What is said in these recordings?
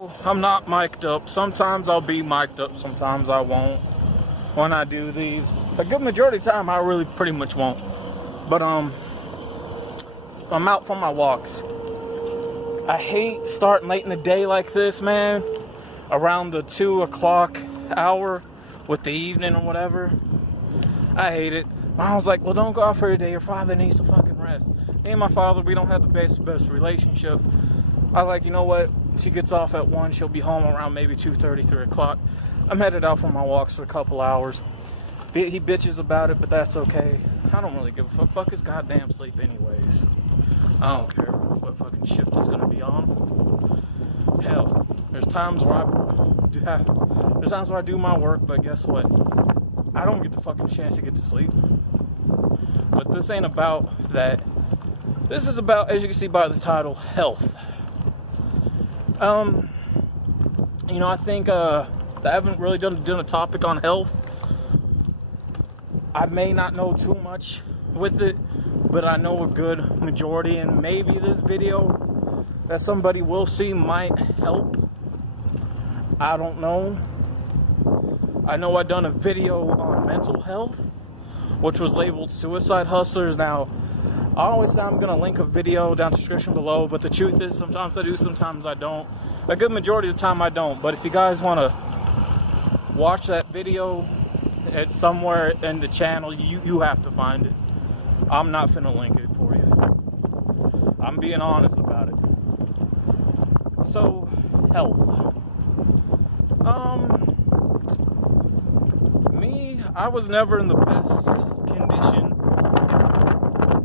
I'm not mic'd up. Sometimes I'll be mic'd up, sometimes I won't when I do these. A good majority of the time I really pretty much won't. But I'm out for my walks. I hate starting late in the day like this, man. Around the 2 o'clock hour with the evening or whatever. I hate it. I was like, well, don't go out for your day. Your father needs to fucking rest. Me and my father, we don't have the best relationship. I like, you know what? She gets off at 1. She'll be home around maybe 2:30, 3 o'clock. I'm headed out for my walks for a couple hours. He bitches about it, but that's okay. I don't really give a fuck. Fuck his goddamn sleep anyways. I don't care what fucking shift he's gonna be on. Hell, there's times where I do my work, but guess what? I don't get the fucking chance to get to sleep. But this ain't about that. This is about, as you can see by the title, health. I think I haven't really done a topic on health. I may not know too much with it, but I know a good majority, and maybe this video that somebody will see might help. I don't know. I know I've done a video on mental health, which was labeled Suicide Hustlers. Now, I always say I'm going to link a video down in the description below, but the truth is sometimes I do, sometimes I don't. A good majority of the time I don't, but if you guys want to watch that video, it's somewhere in the channel, you have to find it. I'm not finna link it for you. I'm being honest about it. So, health. I was never in the best condition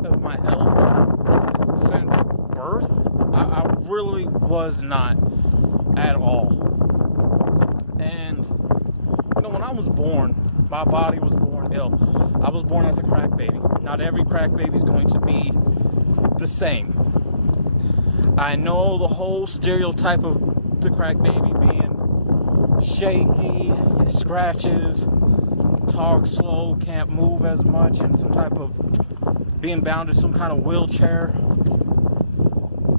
of my health since birth. I really was not at all. And, when I was born, my body was born ill. I was born as a crack baby. Not every crack baby is going to be the same. I know the whole stereotype of the crack baby being shaky, scratches, talk slow, can't move as much, and some type of being bound to some kind of wheelchair.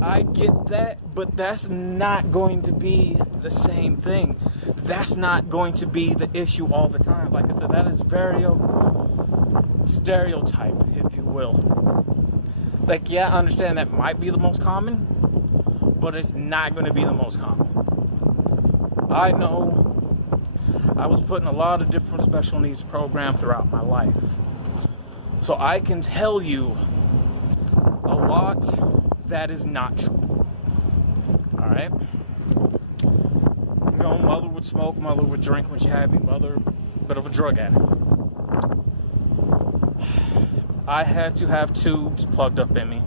I get that, but that's not going to be the same thing. That's not going to be the issue all the time. Like I said, that is very stereotype, if you will. Like, yeah, I understand that might be the most common, but it's not going to be the most common. I know I was put in a lot of different special needs programs throughout my life. So I can tell you a lot that is not true. Alright? Mother would smoke, mother would drink when she had me, mother, a bit of a drug addict. I had to have tubes plugged up in me.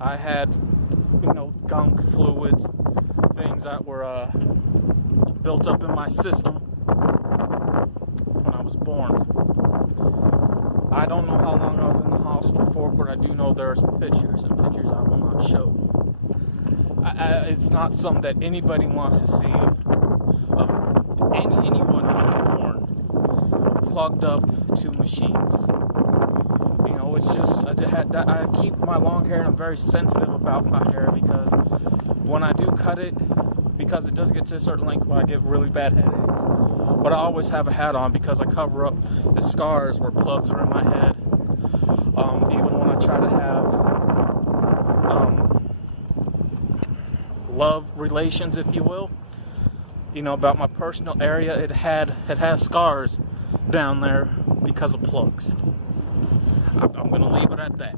I had, gunk fluids, things that were built up in my system when I was born. I don't know how long I was in the hospital for, but I do know there's pictures I will not show. It's not something that anybody wants to see of anyone who was born plugged up to machines. It's just, I keep my long hair, and I'm very sensitive about my hair, because when I do cut it, because it does get to a certain length where I get really bad headaches. But I always have a hat on because I cover up the scars where plugs are in my head. Even when I try to have love relations, if you will, about my personal area, it has scars down there because of plugs. I'm going to leave it at that.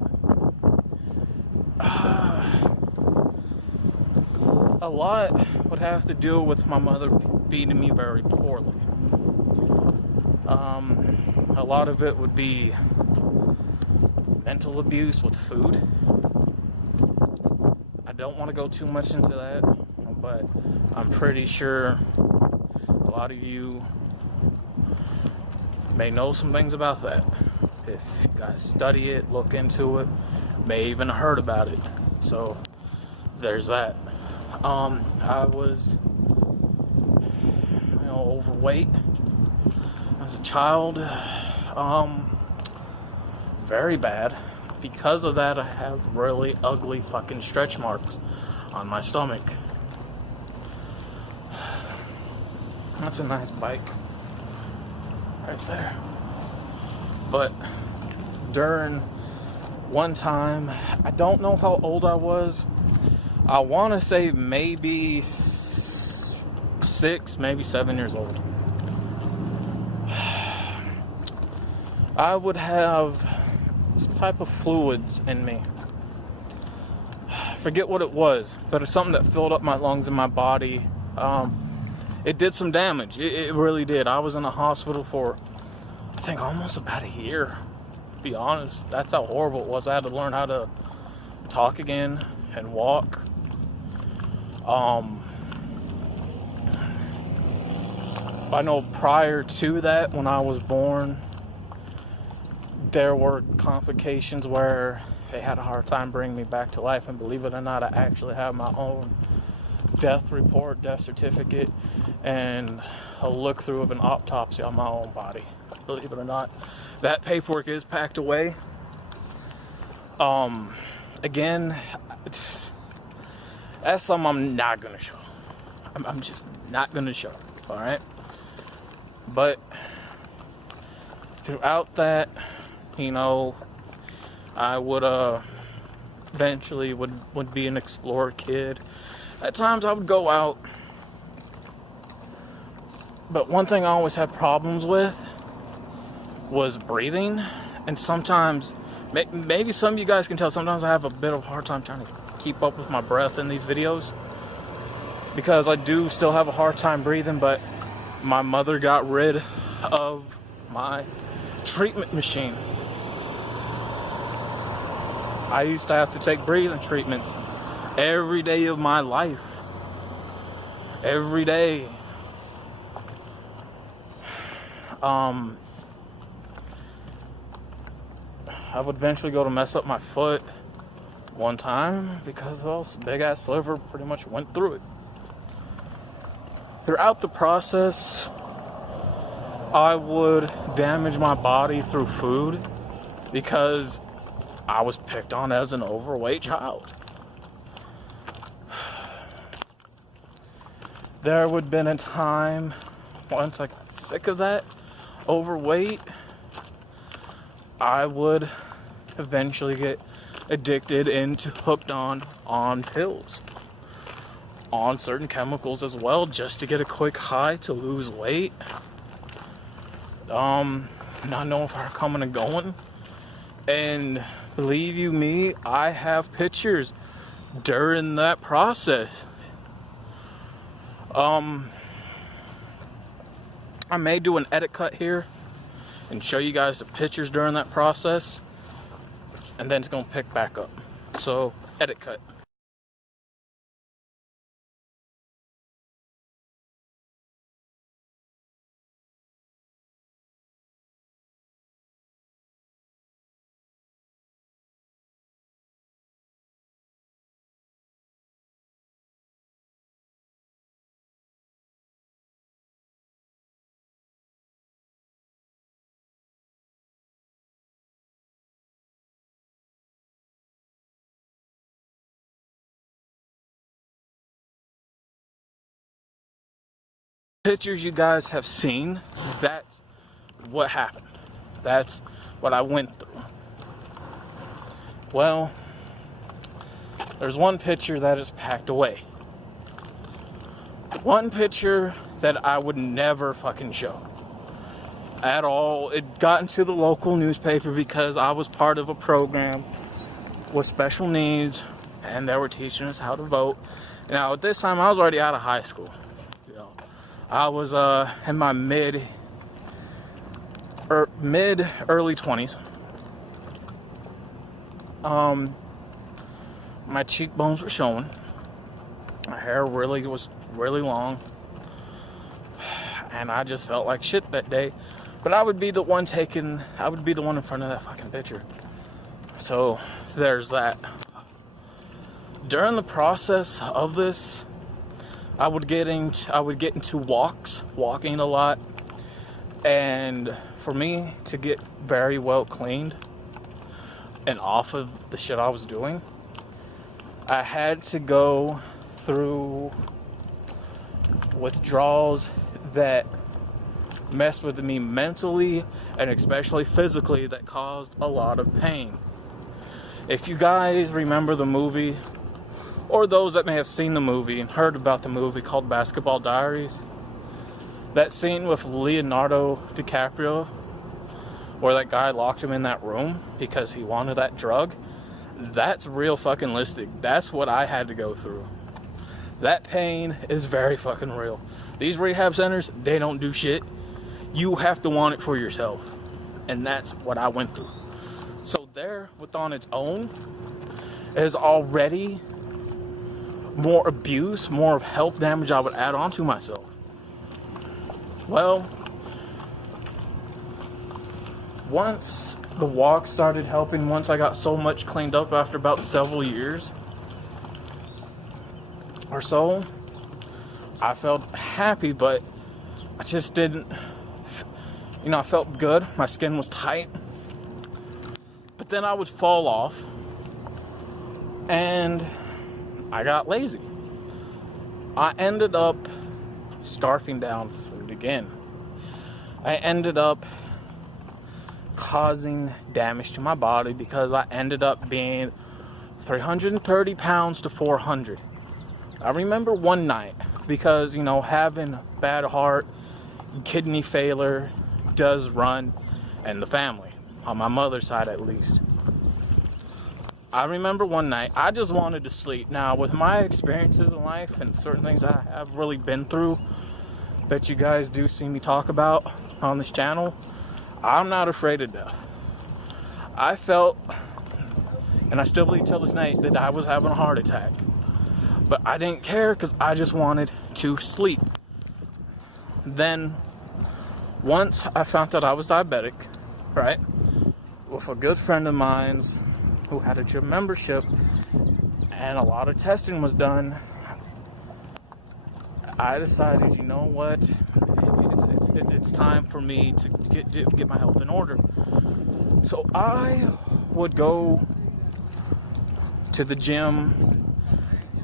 A lot would have to do with my mother feeding me very poorly. A lot of it would be mental abuse with food. I don't want to go too much into that, but I'm pretty sure a lot of you may know some things about that. If you guys study it, look into it, may even heard about it. So there's that. I was overweight as a child, very bad. Because of that, I have really ugly fucking stretch marks on my stomach. That's a nice bike right there. But during one time, I don't know how old I was. I want to say maybe 6, maybe 7 years old. I would have some type of fluids in me. I forget what it was, but it's something that filled up my lungs and my body. It did some damage. It really did. I was in a hospital for, I think, almost about a year. To be honest, that's how horrible it was. I had to learn how to talk again and walk. I know prior to that, when I was born, there were complications where they had a hard time bringing me back to life. And believe it or not, I actually have my own death report, death certificate, and a look through of an autopsy on my own body. Believe it or not, that paperwork is packed away. Again, that's something I'm not gonna show. I'm just not gonna show. All right. But throughout that, you know, I would eventually would be an explorer kid. At times I would go out, but one thing I always had problems with was breathing. And sometimes, maybe some of you guys can tell, sometimes I have a bit of a hard time trying to keep up with my breath in these videos, because I do still have a hard time breathing. But my mother got rid of my treatment machine. I used to have to take breathing treatments every day of my life. Every day. I would eventually go to mess up my foot one time because this big ass sliver pretty much went through it. Throughout the process, I would damage my body through food because I was picked on as an overweight child. There would have been a time, once I got sick of that overweight, I would eventually get addicted into hooked on pills, on certain chemicals as well, just to get a quick high to lose weight. Not knowing if I'm coming and going. And believe you me, I have pictures during that process. I may do an edit cut here and show you guys the pictures during that process, and then it's gonna pick back up. So, edit cut. Pictures you guys have seen, that's what happened. That's what I went through. Well, there's one picture that is packed away. One picture that I would never fucking show at all. It got into the local newspaper because I was part of a program with special needs, and they were teaching us how to vote. Now, at this time, I was already out of high school. I was in my mid early 20s. My cheekbones were showing. My hair was really long, and I just felt like shit that day. But I would be the one in front of that fucking picture. So there's that. During the process of this, I would get into walking a lot, and for me to get very well cleaned and off of the shit I was doing, I had to go through withdrawals that messed with me mentally and especially physically, that caused a lot of pain. If you guys remember the movie, or those that may have seen the movie and heard about the movie called Basketball Diaries, that scene with Leonardo DiCaprio where that guy locked him in that room because he wanted that drug, that's real fucking listic. That's what I had to go through. That pain is very fucking real. These rehab centers, they don't do shit. You have to want it for yourself. And that's what I went through. So there, with on its own, is already more abuse, more of health damage I would add on to myself. Well, once the walk started helping, once I got so much cleaned up after about several years or so, I felt happy, but I just didn't, I felt good. My skin was tight. But then I would fall off and I got lazy. I ended up scarfing down food again. I ended up causing damage to my body because I ended up being 330 pounds to 400. I remember one night, because, having bad heart, kidney failure does run in the family, on my mother's side at least. I remember one night, I just wanted to sleep. Now, with my experiences in life and certain things I have really been through that you guys do see me talk about on this channel, I'm not afraid of death. I felt, and I still believe till this night, that I was having a heart attack. But I didn't care because I just wanted to sleep. Then, once I found out I was diabetic, right, with a good friend of mine's who had a gym membership and a lot of testing was done, I decided, you know what, it's time for me to get my health in order. So I would go to the gym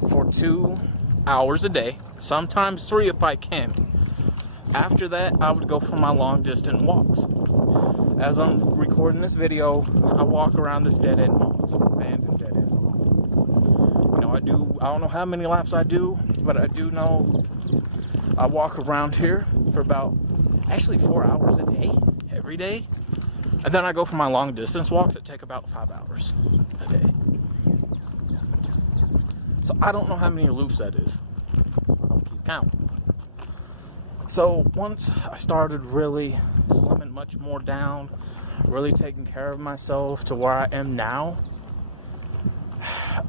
for 2 hours a day, sometimes 3 if I can. After that, I would go for my long distance walks. As I'm recording this video, I walk around this dead end mall. It's an abandoned dead end mall. I don't know how many laps I do, but I do know I walk around here for about 4 hours a day, every day. And then I go for my long distance walks that take about 5 hours a day. So I don't know how many loops that is. I don't keep count. So once I started really slimming much more down, really taking care of myself to where I am now,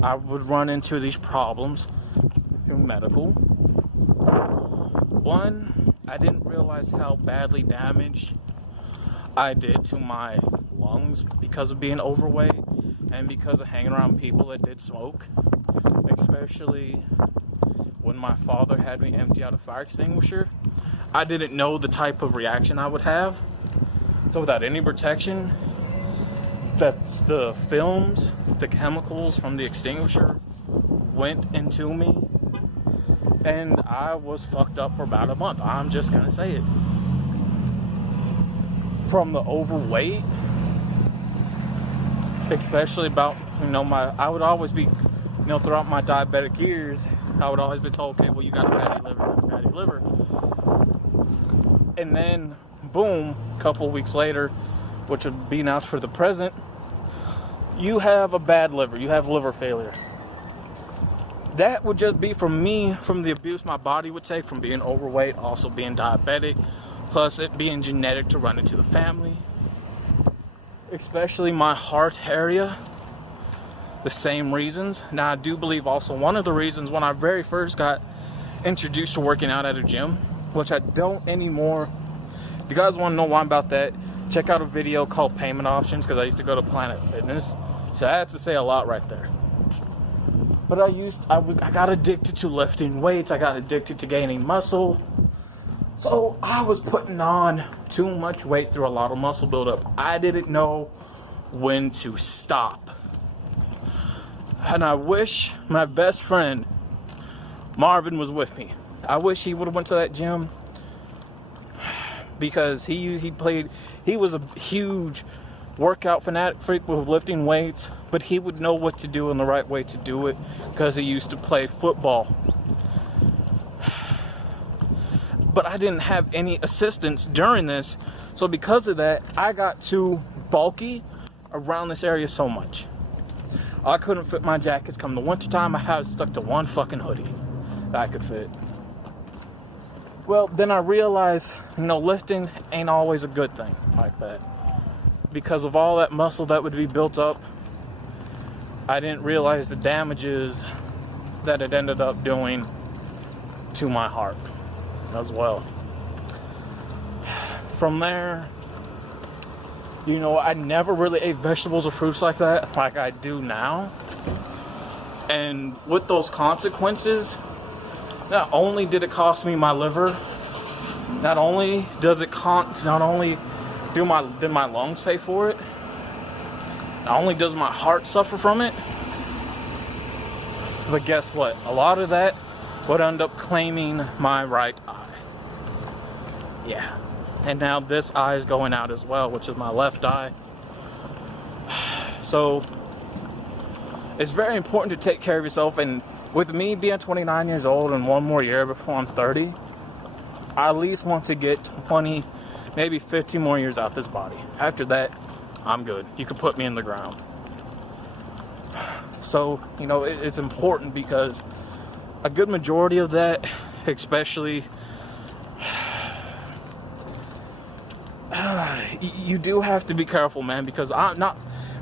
I would run into these problems through medical. One, I didn't realize how badly damaged I did to my lungs because of being overweight and because of hanging around people that did smoke. Especially when my father had me empty out a fire extinguisher. I didn't know the type of reaction I would have. So without any protection, that's the films, the chemicals from the extinguisher went into me. And I was fucked up for about a month. I'm just gonna say it. From the overweight, especially about, I would always be, throughout my diabetic years, I would always be told, okay, well, you got a fatty liver. And then, boom, a couple weeks later, which would be announced for the present, you have a bad liver, you have liver failure. That would just be from me, from the abuse my body would take from being overweight, also being diabetic, plus it being genetic to run into the family. Especially my heart area. The same reasons. Now I do believe also one of the reasons when I very first got introduced to working out at a gym, which I don't anymore. If you guys want to know why about that, check out a video called Payment Options, because I used to go to Planet Fitness. So that has to say a lot right there. But I got addicted to lifting weights. I got addicted to gaining muscle. So I was putting on too much weight through a lot of muscle buildup. I didn't know when to stop. And I wish my best friend Marvin was with me. I wish he would have went to that gym because he was a huge workout fanatic freak with lifting weights, but he would know what to do and the right way to do it because he used to play football. But I didn't have any assistance during this, so because of that, I got too bulky around this area so much. I couldn't fit my jackets. Come the winter time, I had stuck to one fucking hoodie that I could fit. Well, then I realized, lifting ain't always a good thing like that. Because of all that muscle that would be built up, I didn't realize the damages that it ended up doing to my heart as well. From there, I never really ate vegetables or fruits like that, like I do now. And with those consequences, not only did it cost me my liver, not only did my lungs pay for it, not only does my heart suffer from it, but guess what? A lot of that would end up claiming my right eye. Yeah. And now this eye is going out as well, which is my left eye. So it's very important to take care of yourself. And with me being 29 years old and one more year before I'm 30, I at least want to get 20, maybe 15 more years out this body. After that, I'm good. You can put me in the ground. So, it's important because a good majority of that, especially, you do have to be careful, man, because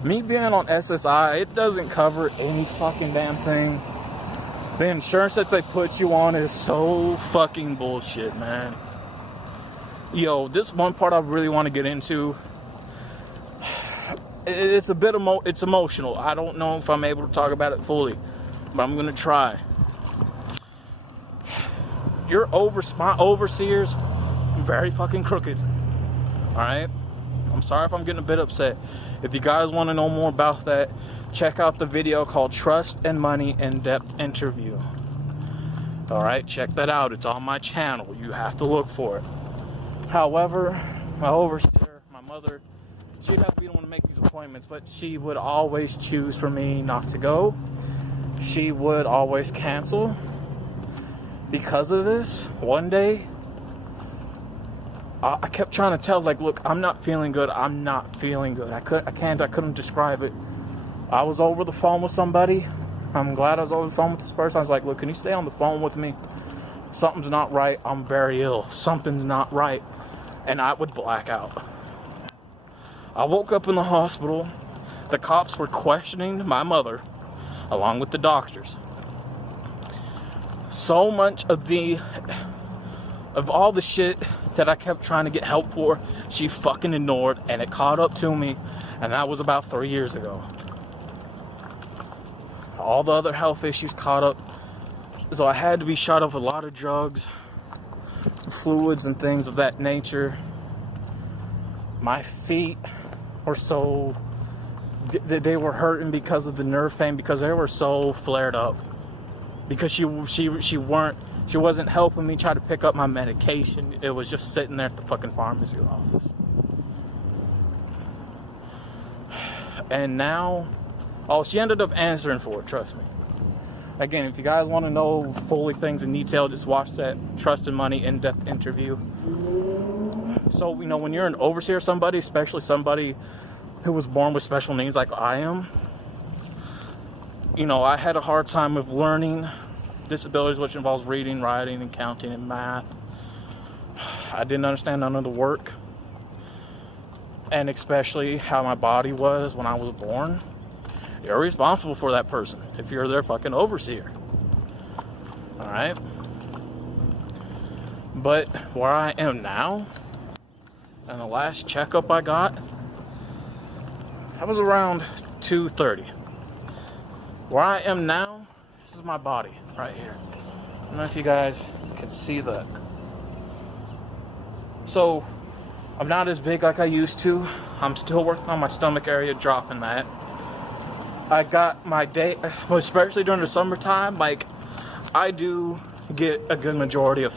me being on SSI, it doesn't cover any fucking damn thing. The insurance that they put you on is so fucking bullshit, man. This one part I really want to get into. It's it's emotional. I don't know if I'm able to talk about it fully, but I'm gonna try. My overseers, very fucking crooked. Alright? I'm sorry if I'm getting a bit upset. If you guys want to know more about that, check out the video called Trust and Money In-Depth Interview. Alright, check that out. It's on my channel. You have to look for it. However, my overseer, my mother, she'd have to be the one to make these appointments, but she would always choose for me not to go. She would always cancel. Because of this, one day, I kept trying to tell, look, I'm not feeling good. I'm not feeling good. I couldn't describe it. I was over the phone with somebody. I'm glad I was over the phone with this person. I was like, look, can you stay on the phone with me? Something's not right. I'm very ill. Something's not right. And I would black out. I woke up in the hospital. The cops were questioning my mother, along with the doctors. So much of all the shit that I kept trying to get help for, she fucking ignored, and it caught up to me, and that was about 3 years ago. All the other health issues caught up, so I had to be shot up with a lot of drugs, fluids, and things of that nature. My feet were they were hurting because of the nerve pain, because they were so flared up. Because she wasn't helping me try to pick up my medication. It was just sitting there at the fucking pharmacy office. And now, she ended up answering for it, trust me. Again, if you guys want to know fully things in detail, just watch that Trust and Money In-Depth Interview. So, when you're an overseer of somebody, especially somebody who was born with special needs like I am, I had a hard time with learning disabilities, which involves reading, writing, and counting, and math. I didn't understand none of the work, and especially how my body was when I was born. You're responsible for that person if you're their fucking overseer. Alright? But where I am now, and the last checkup I got, I was around 230. Where I am now, this is my body right here. I don't know if you guys can see that. So, I'm not as big like I used to. I'm still working on my stomach area, dropping that. I got my day, especially during the summertime, I do get a good majority of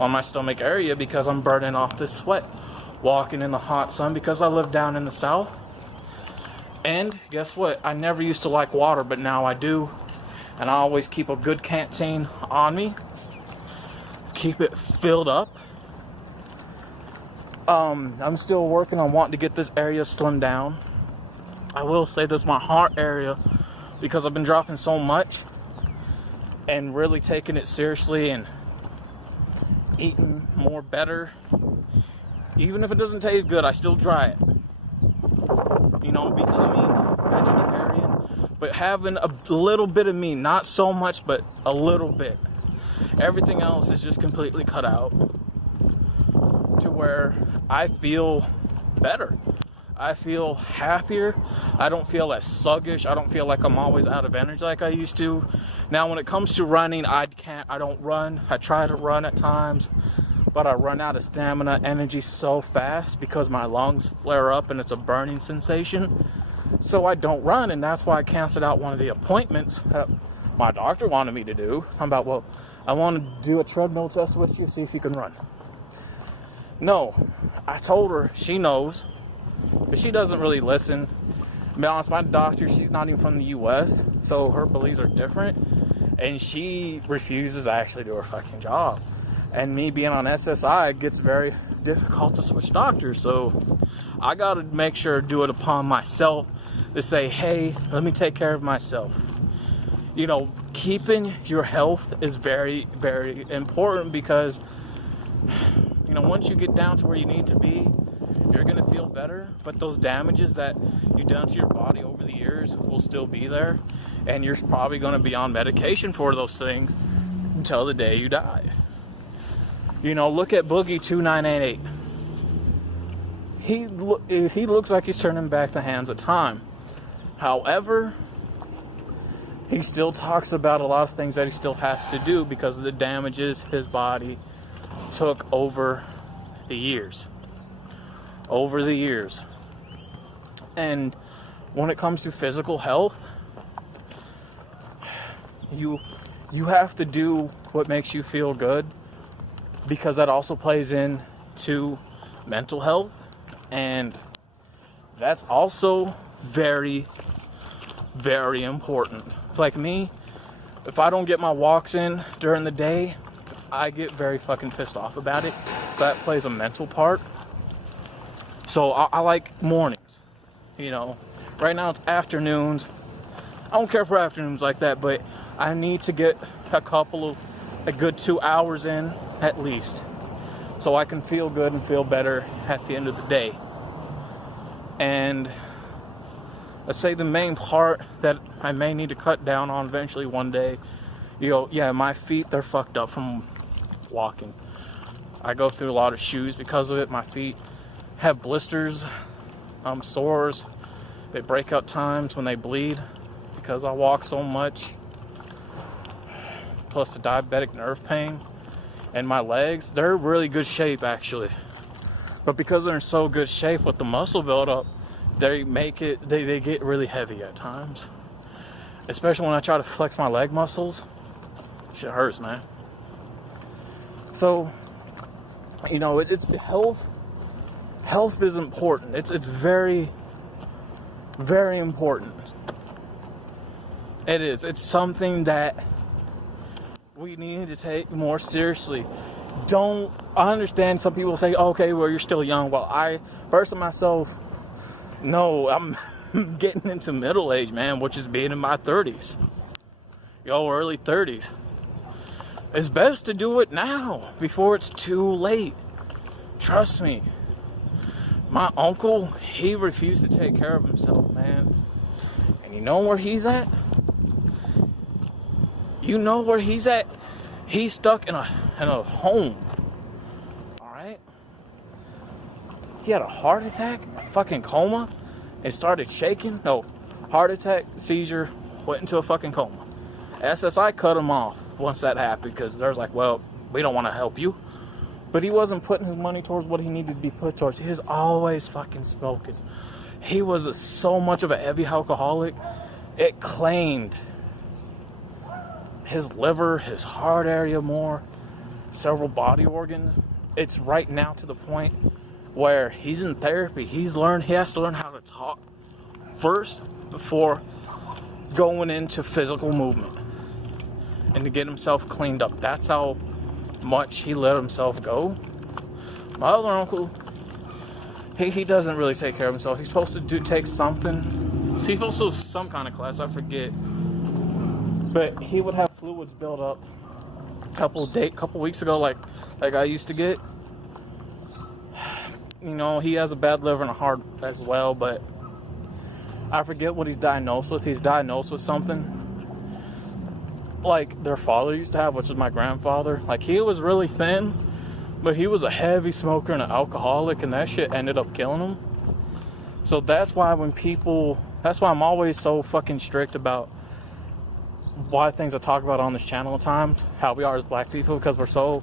on my stomach area because I'm burning off this sweat walking in the hot sun because I live down in the south. And guess what? I never used to like water, but now I do. And I always keep a good canteen on me. Keep it filled up. I'm still working on wanting to get this area slimmed down. I will say this, my heart area, because I've been dropping so much and really taking it seriously and eating more better. Even if it doesn't taste good, I still try it. You know, becoming vegetarian, but having a little bit of meat, not so much, but a little bit. Everything else is just completely cut out to where I feel better. I feel happier. I don't feel as sluggish. I don't feel like I'm always out of energy like I used to. Now, when it comes to running, I don't run. I try to run at times, but I run out of stamina, energy so fast because my lungs flare up and it's a burning sensation. So I don't run, and that's why I canceled out one of the appointments that my doctor wanted me to do. I'm about, well, I want to do a treadmill test with you, see if you can run. No, I told her, she knows, but she doesn't really listen. To be honest, my doctor, she's not even from the U.S., so her beliefs are different, and she refuses to actually do her fucking job. And me being on SSI, it gets very difficult to switch doctors, so I got to make sure to do it upon myself to say, hey, let me take care of myself. You know, keeping your health is very, very important because, you know, once you get down to where you need to be, you're going to feel better, but those damages that you've done to your body over the years will still be there, and you're probably going to be on medication for those things until the day you die. You know, look at Boogie 2988. He looks like he's turning back the hands of time. However, he still talks about a lot of things that he still has to do because of the damages his body took over the years. And when it comes to physical health, you have to do what makes you feel good, because that also plays into mental health, and that's also very, very important. Like me, if I don't get my walks in during the day, I get very fucking pissed off about it. That plays a mental part. So I like mornings, you know. Right now it's afternoons. I don't care for afternoons like that, but I need to get a good 2 hours in at least, so I can feel good and feel better at the end of the day. And let's say the main part that I may need to cut down on eventually one day, you know, yeah, my feet, they're fucked up from walking. I go through a lot of shoes because of it. My feet have blisters, sores. They break out times when they bleed because I walk so much. Plus the diabetic nerve pain. And my legs, they're in really good shape actually. But because they're in so good shape with the muscle buildup, they get really heavy at times. Especially when I try to flex my leg muscles. Shit hurts, man. So, you know, it's health. Health is important. It's very, very important. It is. It's something that we need to take more seriously. I understand some people say, okay, well, you're still young. Well, I, personally myself, no, I'm getting into middle age, man, which is being in my 30s. Early 30s. It's best to do it now before it's too late. Trust me. My uncle, he refused to take care of himself, man. And you know where he's at? You know where he's at? He's stuck in a home. Alright? He had a heart attack, a fucking coma, and started shaking. No, heart attack, seizure, went into a fucking coma. SSI cut him off once that happened because there's like, well, we don't want to help you. But he wasn't putting his money towards what he needed to be put towards. He was always fucking smoking. He was so much of a heavy alcoholic. It claimed his liver, his heart area more. several body organs. It's right now to the point where he's in therapy. He has to learn how to talk first before going into physical movement and to get himself cleaned up. That's how much he let himself go. My other uncle, he doesn't really take care of himself. He's supposed to take something. He's supposed to have some kind of class, I forget. But he would have fluids build up a couple weeks ago, like I used to get. You know, he has a bad liver and a heart as well, but I forget what he's diagnosed with. He's diagnosed with something like their father used to have, which is my grandfather. Like, he was really thin, but he was a heavy smoker and an alcoholic, and that shit ended up killing him. So that's why I'm always so fucking strict about why things I talk about on this channel at times, how we are as black people, because we're so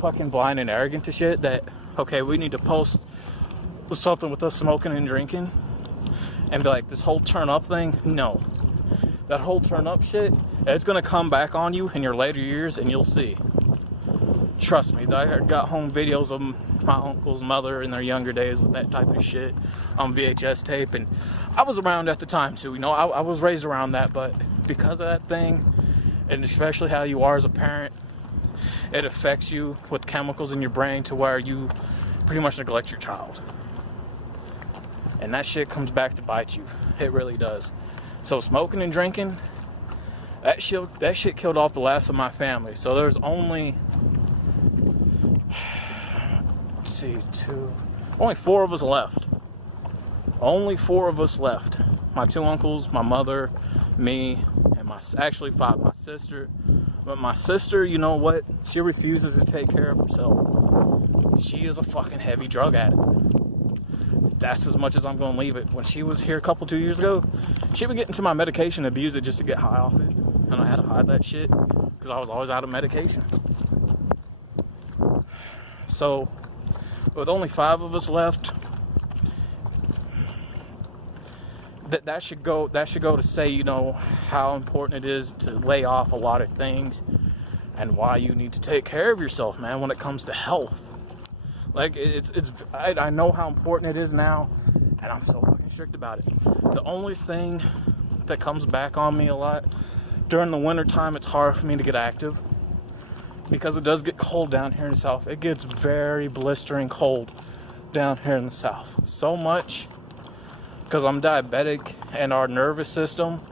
fucking blind and arrogant to shit that, okay, we need to post something with us smoking and drinking and be like, this whole turn up thing, no. That whole turn up shit, it's gonna come back on you in your later years, and you'll see. Trust me, I got home videos of my uncle's mother in their younger days with that type of shit on VHS tape, and I was around at the time too. You know, I was raised around that, but because of that thing, and especially how you are as a parent, it affects you with chemicals in your brain to where you pretty much neglect your child. And that shit comes back to bite you. It really does. So smoking and drinking, that shit killed off the last of my family. So there's only, only 4 of us left. Only 4 of us left. My 2 uncles, my mother, me, and actually 5, my sister. But my sister, you know what? She refuses to take care of herself. She is a fucking heavy drug addict. That's as much as I'm going to leave it. When she was here 2 years ago, she would get into my medication and abuse it just to get high off it. And I had to hide that shit because I was always out of medication. So, with only 5 of us left, that should go to say, you know, how important it is to lay off a lot of things and why you need to take care of yourself, man, when it comes to health. Like, I know how important it is now, and I'm so fucking strict about it. The only thing that comes back on me a lot, during the winter time, it's hard for me to get active because it does get cold down here in the south. It gets very blistering cold down here in the south. So much because I'm diabetic, and our nervous system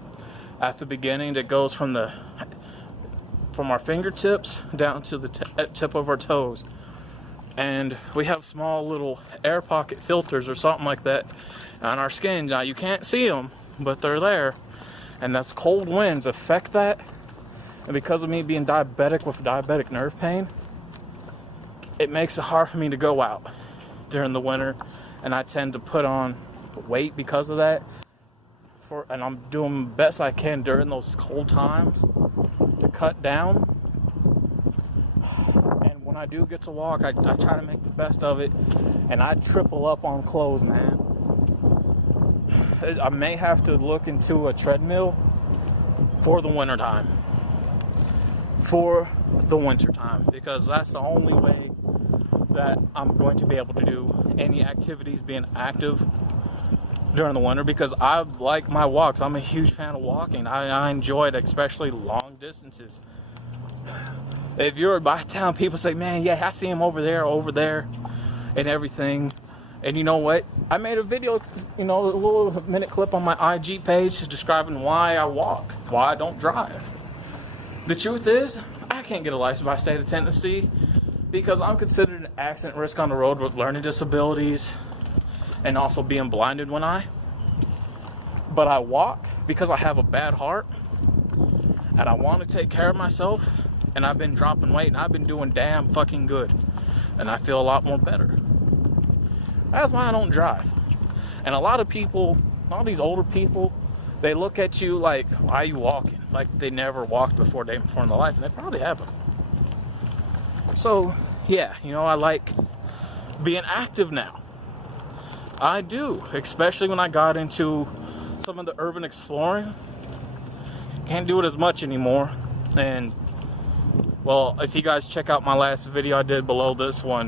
at the beginning that goes from our fingertips down to the tip of our toes. And we have small little air pocket filters or something like that on our skin. Now, you can't see them, but they're there. And that's cold winds affect that. And because of me being diabetic with diabetic nerve pain, it makes it hard for me to go out during the winter. And I tend to put on weight because of that. And I'm doing the best I can during those cold times to cut down. When I do get to walk, I try to make the best of it, and I triple up on clothes, man. I may have to look into a treadmill for the winter time. Because that's the only way that I'm going to be able to do any activities being active during the winter, because I like my walks. I'm a huge fan of walking. I enjoy it, especially long distances. If you're by town, people say, man, yeah, I see him over there, and everything. And you know what? I made a video, you know, a little minute clip on my IG page describing why I walk, why I don't drive. The truth is, I can't get a license by state of Tennessee because I'm considered an accident risk on the road with learning disabilities and also being blinded one eye. But I walk because I have a bad heart and I want to take care of myself. And I've been dropping weight, and I've been doing damn fucking good. And I feel a lot more better. That's why I don't drive. And a lot of people, all these older people, they look at you like, why are you walking? Like they never walked before in their life, and they probably haven't. So, yeah, you know, I like being active now. I do, especially when I got into some of the urban exploring. Can't do it as much anymore. And Well, if you guys check out my last video I did below this one,